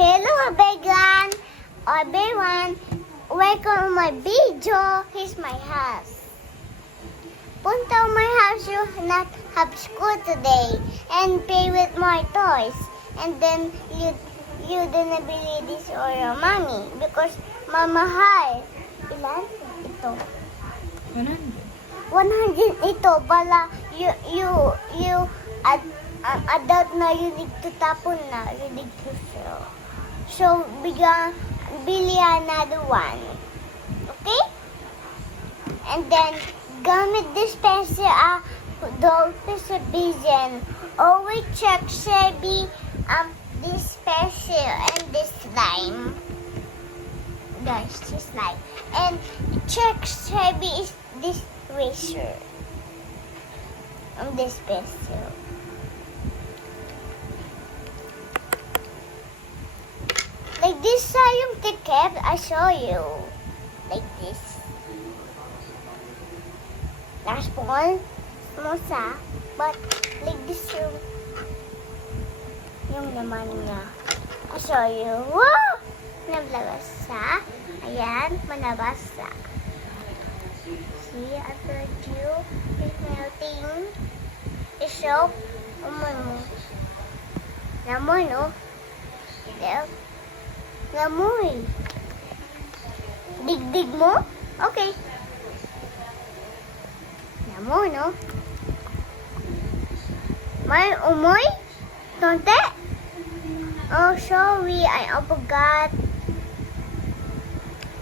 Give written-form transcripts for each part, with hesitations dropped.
Hello everyone, welcome to my video. Here's my house. Punta to my house, you not have school today and play with my toys. And then you didn't believe this or your mommy because mama hi. Ilan? Ito. 100 ito pala you adult na you need to tapon na you need to throw. So bili another one. Okay? And then gamit this pencil dog vision. Always check Shelby this pencil and this slime. Guys, this slime. And check Shelby is this eraser. This pencil. Like this yung ticket I show you. Like this. Last one. Mosa. But like this yung naman niya. I show you. Wow! Nablabas siya. Ayan. Manabas siya. See, I told you. It's melting. It's soap. Amoy mo. Namoy, no? Yeah. Namoy. Digdig mo? Okay. Namoy, no? May umoy? Tonte? Oh, sorry. I forgot.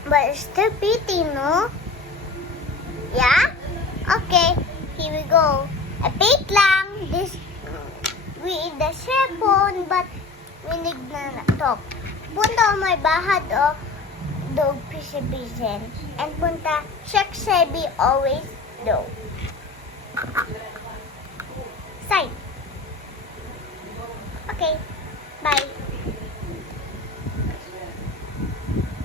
But it's still pretty, no? Yeah? Okay. Here we go. A bit lang. This we in the cellphone, but we need na talk. Punta may bahad o dog vision. And punta check Sebi always dog. Side. Okay.